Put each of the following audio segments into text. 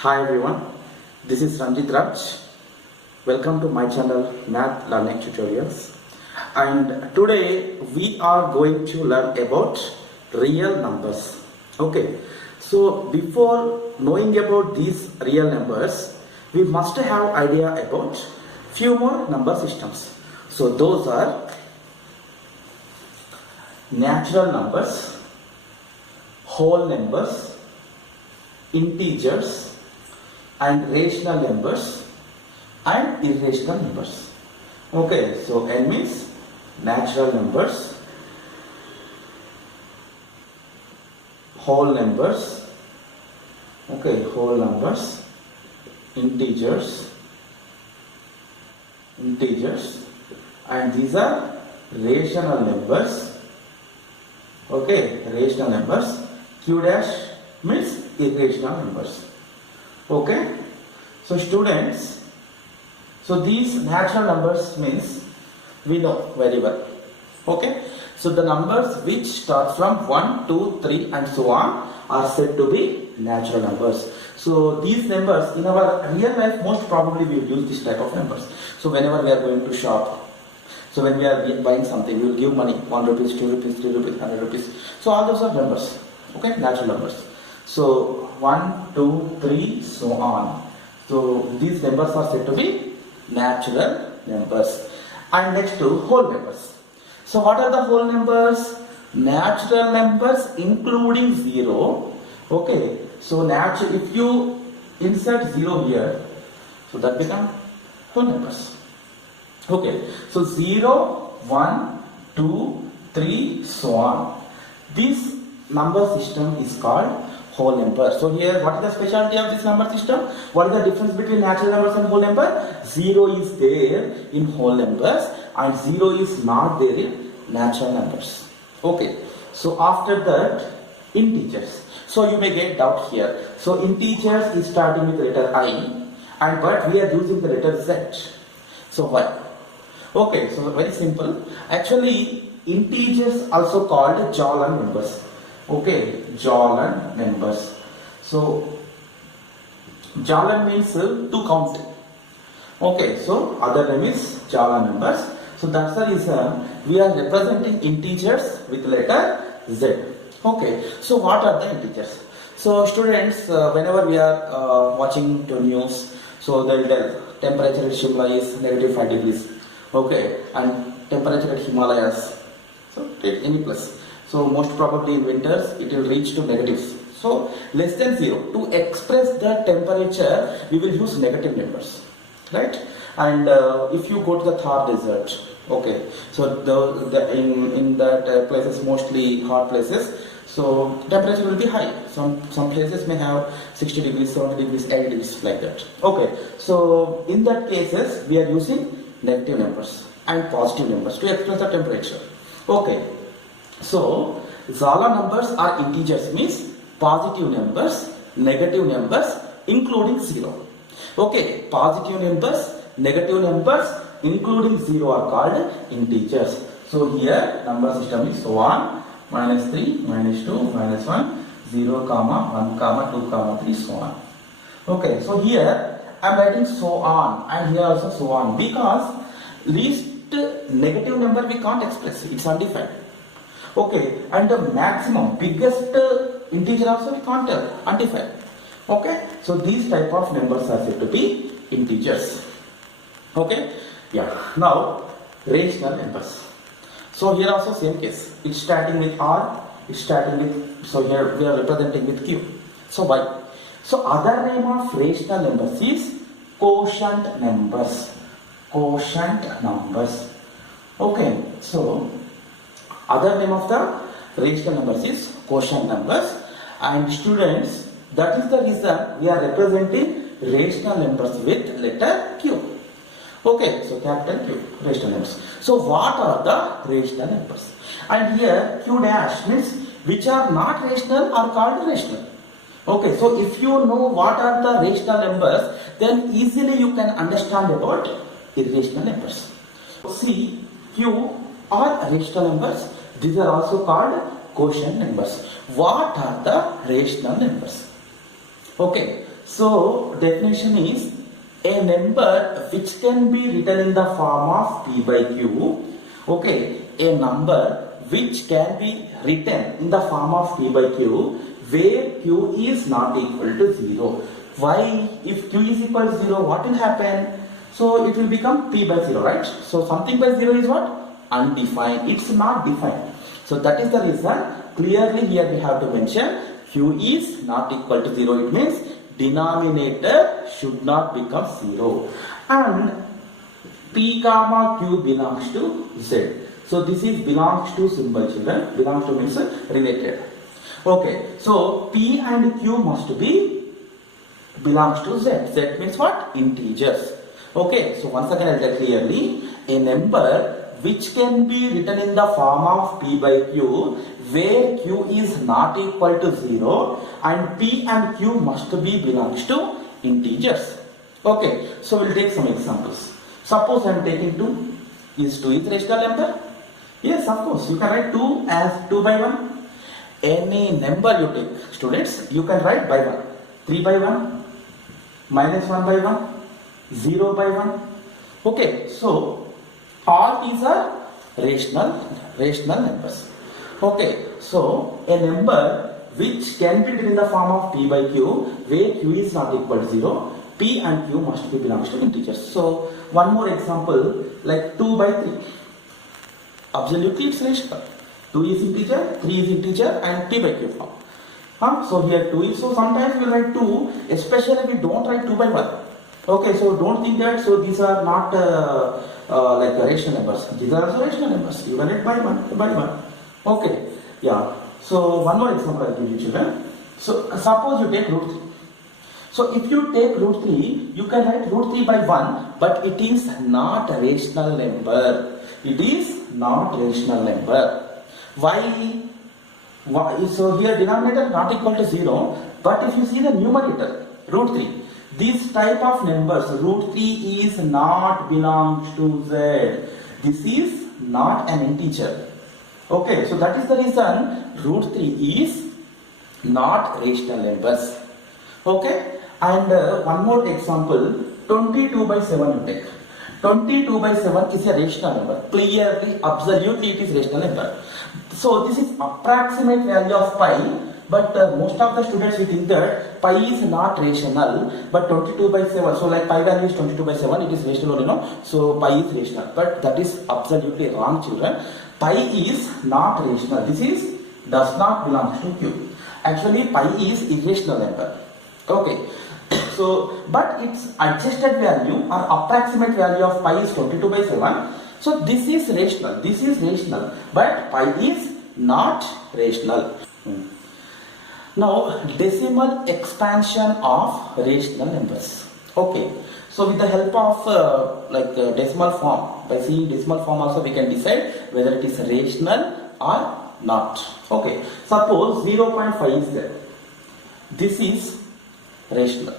Hi everyone, this is Ranjit Raj. Welcome to my channel Math Learning Tutorials. And today we are going to learn about real numbers. Okay, so before knowing about these real numbers, we must have idea about few more number systems. So those are natural numbers, whole numbers, integers, and rational numbers and irrational numbers. Okay, so N means natural numbers, whole numbers, whole numbers, integers, and these are rational numbers. Rational numbers. Q dash means irrational numbers. Okay, so students, so these natural numbers means we know very well. Okay, so the numbers which start from 1, 2, 3 and so on are said to be natural numbers. So these numbers in our real life most probably we will use this type of numbers. So whenever we are going to shop, so when we are buying something, we will give money, 1 rupees, 2 rupees, 3 rupees, 100 rupees. So all those are numbers, natural numbers. So 1, 2, 3, so on. So these numbers are said to be natural numbers. And next to whole numbers. So what are the whole numbers? Natural numbers including 0. Okay, so if you insert 0 here, so that becomes whole numbers. Okay, so 0, 1, 2, 3, so on. This number system is called whole number. So here, what is the specialty of this number system? What is the difference between natural numbers and whole number? 0 is there in whole numbers and 0 is not there in natural numbers. Okay, so after that, integers. So you may get doubt here. So integers is starting with the letter I, but we are using the letter Z. So why? Okay, so very simple. Actually, integers also called Jalan numbers. Okay, Jalan numbers. So Jalan means to count. Okay, so other name is Jalan numbers. So that's the reason we are representing integers with letter Z. Okay, so what are the integers? So students, whenever we are watching the news, so they'll tell temperature at Shimla is -5 degrees. Okay, and temperature at Himalayas, so take any place. So most probably in winters it will reach to negatives. So less than 0. To express the temperature, we will use negative numbers, right? And if you go to the Thar desert, okay, so in that places, mostly hot places, so temperature will be high. Some places may have 60 degrees, 70 degrees, 80 degrees like that. Okay, so in that cases we are using negative numbers and positive numbers to express the temperature. Okay. So, Zala numbers are integers, means positive numbers, negative numbers, including 0. Okay, positive numbers, negative numbers, including 0 are called integers. So here, number system is 1, -3, -2, -1, 0, 1, 2, 3, so on. Okay, so here I am writing so on and here also so on because least negative number we can't express, it's undefined. Okay, and the maximum, biggest integer also we can't tell, undefined. Okay, so these type of numbers are said to be integers. Okay, yeah. Now, rational numbers. So here also same case. It's starting with R, it's starting with, so here we are representing with Q. So why? So other name of rational numbers is quotient numbers. Quotient numbers. Okay, so other name of the rational numbers is quotient numbers, and students, that is the reason we are representing rational numbers with letter Q. Okay, so capital Q, rational numbers. So what are the rational numbers? And here Q dash means which are not rational are called rational. Okay, so if you know what are the rational numbers, then easily you can understand about irrational numbers. See, Q are rational numbers. These are also called quotient numbers. What are the rational numbers? Okay, So definition is a number which can be written in the form of p by q. Okay, a number which can be written in the form of p by q where q is not equal to 0. Why? If q is equal to 0, what will happen? So it will become p by 0, right? So something by 0 is what? Undefined. It's not defined. So that is the reason. Clearly here we have to mention q is not equal to 0. It means denominator should not become 0. And p comma q belongs to z. So this is belongs to symbol, children. Belongs to means related. Okay. So p and q must be belongs to z. Z means what? Integers. Okay. So once again I'll tell clearly, a number which can be written in the form of p by q where q is not equal to 0 and p and q must be belongs to integers. Okay, so we'll take some examples. Suppose I am taking 2. Is 2 is rational number? Yes, of course. You can write 2 as 2 by 1. Any number you take, students, you can write by 1. 3 by 1, minus 1 by 1, 0 by 1. Okay, so all these are rational numbers. Okay, so a number which can be written in the form of p by q where q is not equal to 0, p and q must be belongs to integers. So one more example, like 2 by 3. Absolutely it's rational. 2 is integer, 3 is integer and p by q form. So here 2 is, so sometimes we write 2, especially we don't write 2 by 1. Okay, so don't think that, so these are not like rational numbers. These are also rational numbers. You can write by 1. Okay, yeah. So one more example I'll give you, children. So suppose you take root 3. So if you take root 3, you can write root 3 by 1, but it is not a rational number. It is not rational number. Why? So here denominator not equal to 0, but if you see the numerator, root 3, this type of numbers, root 3 is not belongs to z. This is not an integer. Okay, so that is the reason root 3 is not rational numbers. Okay, and one more example, 22 by 7 you take. 22 by 7 is a rational number. Clearly, absolutely it is rational number. So this is approximate value of pi, but most of the students will think that pi is not rational, but 22 by 7, so like pi value is 22 by 7, it is rational only, no? So pi is rational, but that is absolutely wrong, children. Pi is not rational. This is does not belong to q. Actually, pi is irrational number. Okay. So, but its adjusted value or approximate value of pi is 22 by 7. So this is rational. This is rational, but pi is not rational. Now, decimal expansion of rational numbers. Okay. So with the help of decimal form, by seeing decimal form also we can decide whether it is rational or not. Okay. Suppose 0.5 is there. This is rational.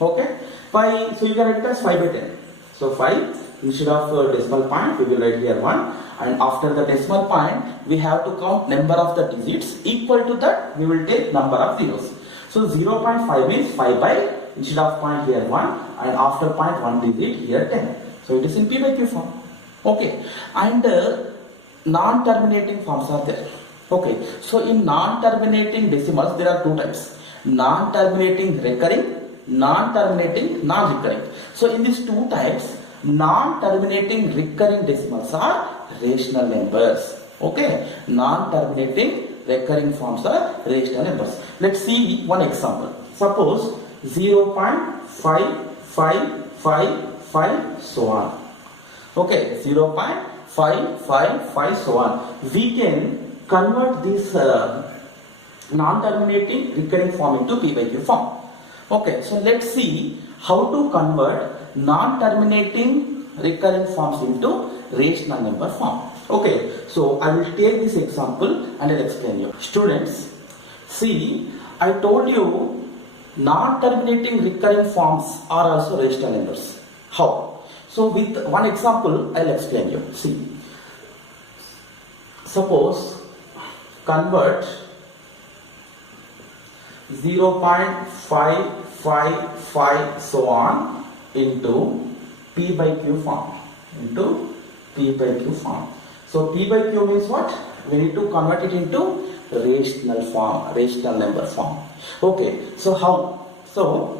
Okay. So you can write as 5 by 10. So 5 instead of decimal point we will write here 1, and after the decimal point we have to count number of the digits. Equal to that we will take number of zeros. So 0.5 means 5 by, instead of point here 1, and after point 1 digit here 10. So it is in p by q form. Okay. And non-terminating forms are there. Okay. So in non-terminating decimals there are two types: non-terminating recurring, non-terminating non-recurring. So in these two types, non-terminating recurring decimals are rational numbers. Okay. Non-terminating recurring forms are rational numbers. Let's see one example. Suppose 0.5555 so on. Okay, 0.555 so on. We can convert this non-terminating recurring form into p by q form. Okay, so let's see how to convert non-terminating recurring forms into rational number form. Okay, so I will take this example and I'll explain you. Students, see, I told you non-terminating recurring forms are also rational numbers. How? So with one example, I'll explain you. See, suppose convert 0.55 5, 5, so on into P by Q form. Into P by Q form. So P by Q means what? We need to convert it into rational form, rational number form. Okay, so how? So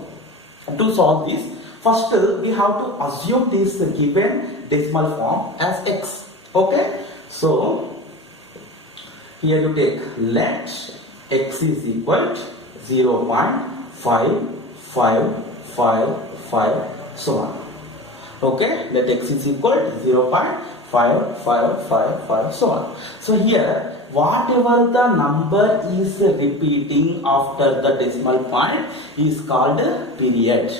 to solve this, first we have to assume this given decimal form as x. Okay, so here you take let x is equal to 0.5555 so on. Okay, let x is equal to 0.5555 so on. So here whatever the number is repeating after the decimal point is called period.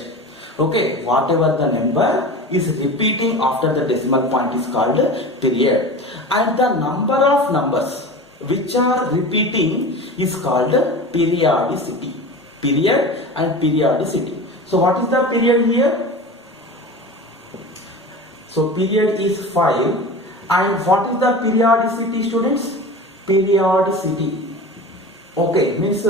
Okay, whatever the number is repeating after the decimal point is called period, and the number of numbers which are repeating is called periodicity. Period and periodicity. So what is the period here? So period is 5, and what is the periodicity, students? Periodicity. Okay, means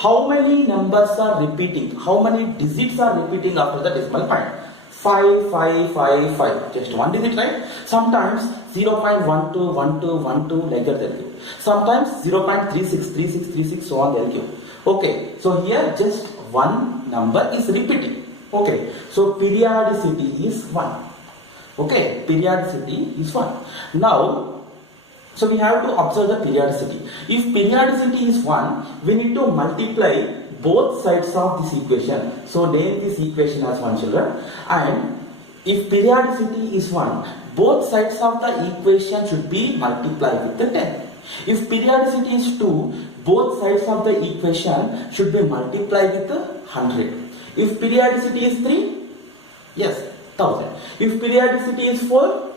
how many numbers are repeating, how many digits are repeating after the decimal point? 5, 5, 5, 5. Just one digit, right? Sometimes 0.121212 like that they'll give. Sometimes 0.363636 so on they'll give. Okay, so here just one number is repeating. Okay, so periodicity is 1. Okay, periodicity is 1. Now, so we have to observe the periodicity. If periodicity is 1, we need to multiply both sides of this equation. So name this equation as 1, children. And if periodicity is 1, both sides of the equation should be multiplied with the 10. If periodicity is 2, both sides of the equation should be multiplied with 100. If periodicity is 3, yes, 1000. If periodicity is 4,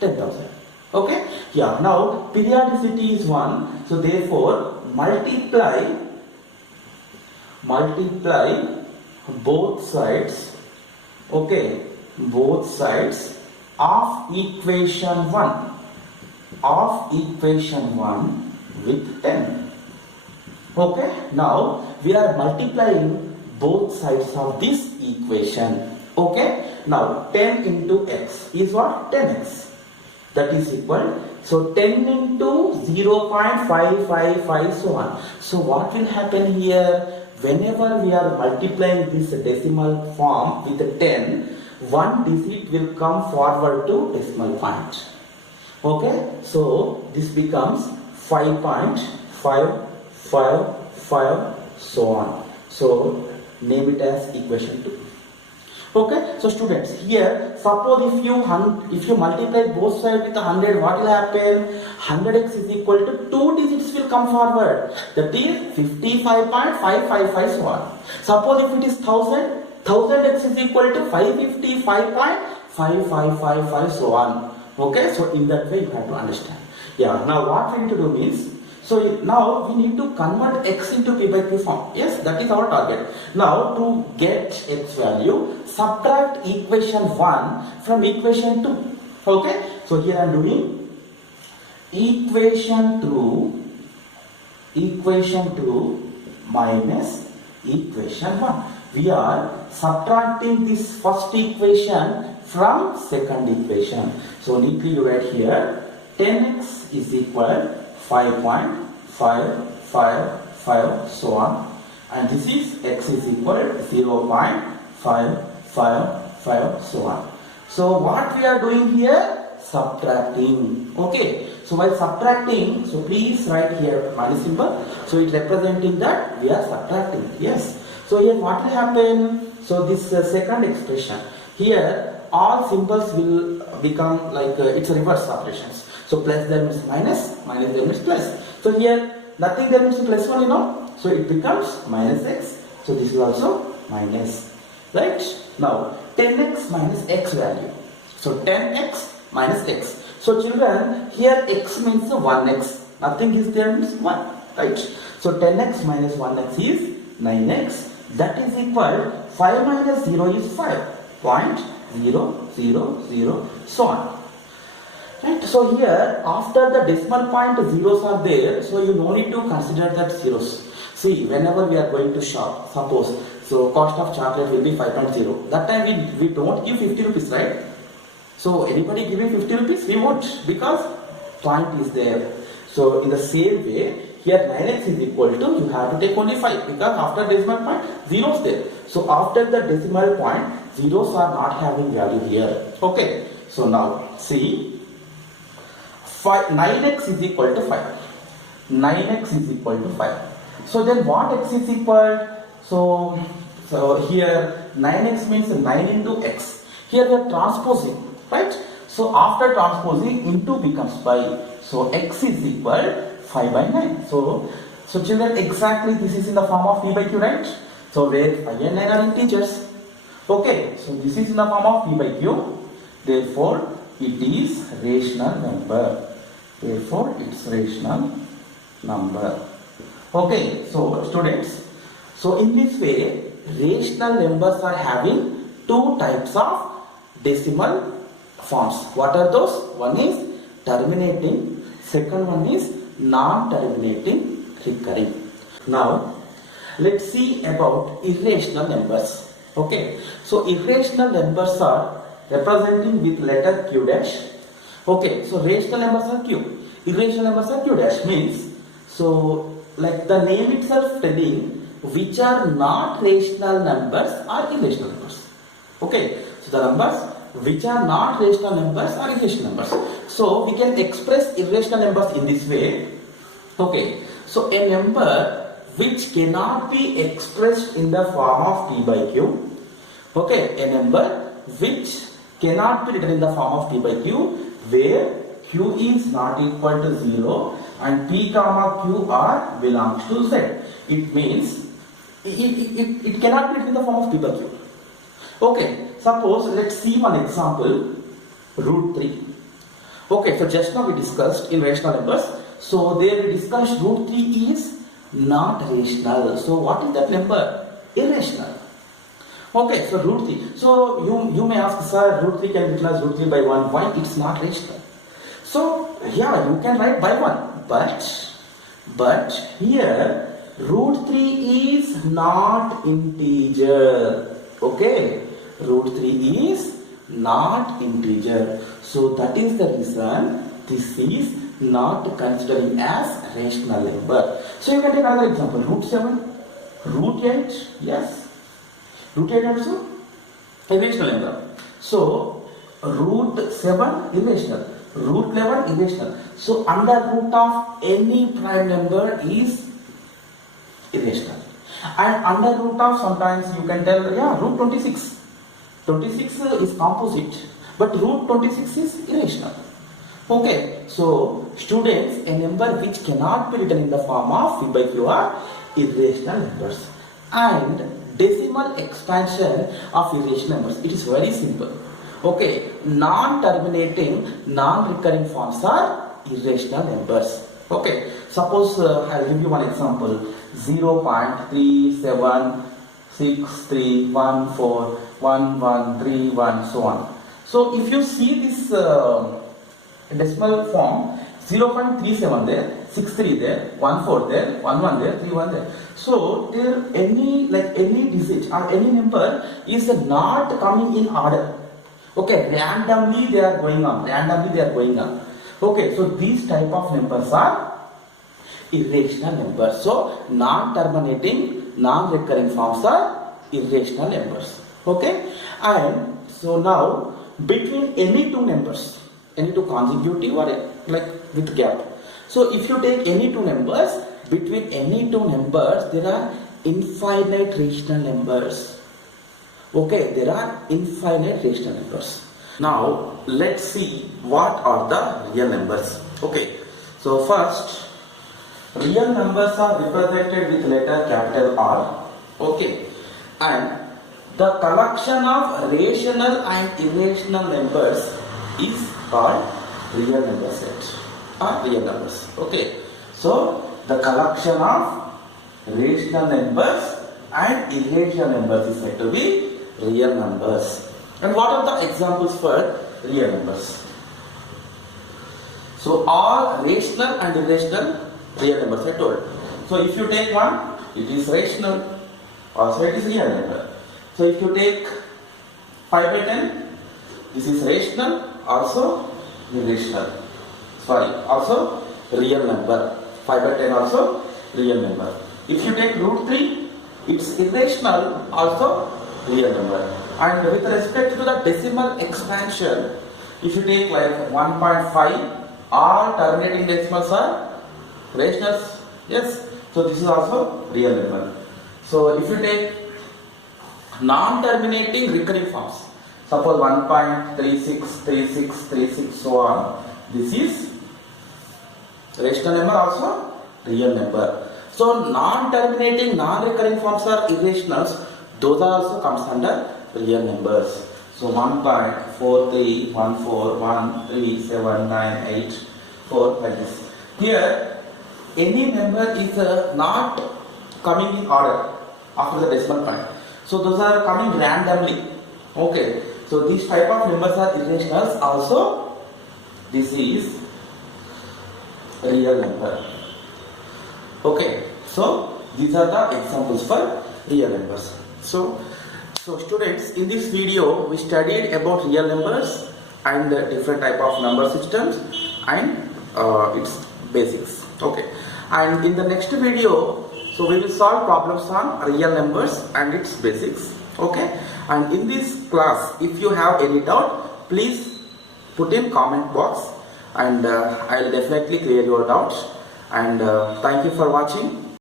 10,000. Okay? Yeah, now periodicity is 1, so therefore multiply both sides, okay, both sides of equation 1 with 10. Okay, now we are multiplying both sides of this equation. Okay, now 10 into x is what? 10x. That is equal, so 10 into 0.555 so on. So what will happen here? Whenever we are multiplying this decimal form with 10, one digit will come forward to decimal point. Okay, so this becomes 5.555 so on. So name it as equation 2. Okay, so students, here suppose if you multiply both sides with 100, what will happen? 100x is equal to 2 digits will come forward. That is 55.555 so on. Suppose if it is 1000, 1000x is equal to 555.5555 so on. Okay, so in that way you have to understand. Yeah, now what we need to do means, so now we need to convert x into P by Q form. Yes, that is our target. Now to get x value, subtract equation 1 from equation 2. Okay, so here I am doing equation 2 minus equation 1. We are subtracting this first equation from second equation. So neatly you write here 10x is equal 5.555 so on, and this is x is equal to 0.555 so on. So what we are doing here? Subtracting. Okay, so while subtracting, so please write here minus symbol, so it representing that we are subtracting. Yes, so here what will happen? So this second expression here, all symbols will become like it's a reverse operations. So plus there means minus, minus there means plus. So here nothing there means plus 1, you know. So it becomes minus x. So this is also minus. Right? Now 10x minus x value. So 10x minus x. So children, here x means 1x. Nothing is there means 1. Right? So 10x minus 1x is 9x. That is equal 5 minus 0 is 5.000 so on. Right? So here after the decimal point zeros are there, so you no need to consider that zeros. See, whenever we are going to shop, suppose, so cost of chocolate will be 5.0. That time we don't give 50 rupees, right? So anybody giving 50 rupees, we won't, because point is there. So in the same way, here 9x is equal to, you have to take only 5, because after decimal point, zeros there. So after the decimal point, zeros are not having value here. Okay. So now see, 9x is equal to 5. 9x is equal to 5. So then what x is equal? So here 9x means 9 into x. Here we are transposing, right? So after transposing, into becomes 5. So x is equal 5 by 9. So children, exactly this is in the form of p by q, right? So where 5 and 9 are integers. Okay, so this is in the form of p by q. Therefore, it is rational number. Therefore, it's rational number. Okay, so students, so in this way, rational numbers are having two types of decimal forms. What are those? One is terminating, second one is non-terminating recurring. Now, let's see about irrational numbers. Okay, so irrational numbers are representing with letter q dash. Okay, so rational numbers are q, irrational numbers are q dash, means, so like the name itself telling which are not rational numbers are irrational numbers. Okay, so the numbers which are not rational numbers are irrational numbers. So we can express irrational numbers in this way. Okay, so a number which cannot be expressed in the form of p by q. Okay, a number which cannot be written in the form of p by q, where q is not equal to 0 and p comma q r belongs to z. It means it cannot be written in the form of p by q. Okay, suppose let's see one example, root 3. Okay, so just now we discussed in rational numbers. So there we discussed root 3 is not rational. So what is that number? Irrational. Okay, so root 3. So you may ask, sir, root 3 can be written as root 3 by 1. Why it's not rational? So yeah, you can write by 1. But here root 3 is not integer. Okay, root 3 is not integer. So that is the reason this is not considering as rational number. So you can take another example, root 7, root 8, yes. Root 8 also irrational number. So root 7 irrational, root 11 irrational. So under root of any prime number is irrational. And under root of, sometimes you can tell, yeah, root 26. 26 is composite, but root 26 is irrational. Okay, so students, a number which cannot be written in the form of p by q are irrational numbers. And decimal expansion of irrational numbers, it is very simple. Okay, non-terminating, non-recurring forms are irrational numbers. Okay, suppose I'll give you one example, 0.3763141131, so on. So if you see this decimal form, 0.37 there, 63 there, 14 there, 11 there, 31 there. So there any digit or any number is not coming in order. Okay, randomly they are going on. Okay, so these type of numbers are irrational numbers. So non-terminating, non-recurring forms are irrational numbers. Okay, and so now between any two numbers, any two consecutive or like with gap. So if you take any two numbers, between any two numbers there are infinite rational numbers. Okay, there are infinite rational numbers. Now let's see what are the real numbers. Okay, so first, real numbers are represented with letter capital R. Okay, and the collection of rational and irrational numbers is called real number set or real numbers. Okay, so the collection of rational numbers and irrational numbers is said to be real numbers. And what are the examples for real numbers? So all rational and irrational real numbers I told. So if you take one it is rational, also it is real number. So if you take 5 by 10, this is rational, also irrational. Sorry, also real number. 5 by 10 also real number. If you take root 3, it's irrational, also real number. And with respect to the decimal expansion, if you take like 1.5, all terminating decimals are rationals. Yes. So this is also real number. So if you take non-terminating recurring forms, suppose 1.36, 36, 36, so on, this is rational number, also real number. So non-terminating, non-recurring forms are irrationals. Those are also comes under real numbers. So 1.4314137984 like this. Here, any number is not coming in order after the decimal point. So those are coming randomly. Okay. So these type of numbers are irrationals. Also, this is real number. Okay. So these are the examples for real numbers. So students, in this video we studied about real numbers and different type of number systems and its basics. Okay. And in the next video, so we will solve problems on real numbers and its basics. Okay. And in this class, if you have any doubt, please put in comment box and I will definitely clear your doubts. And thank you for watching.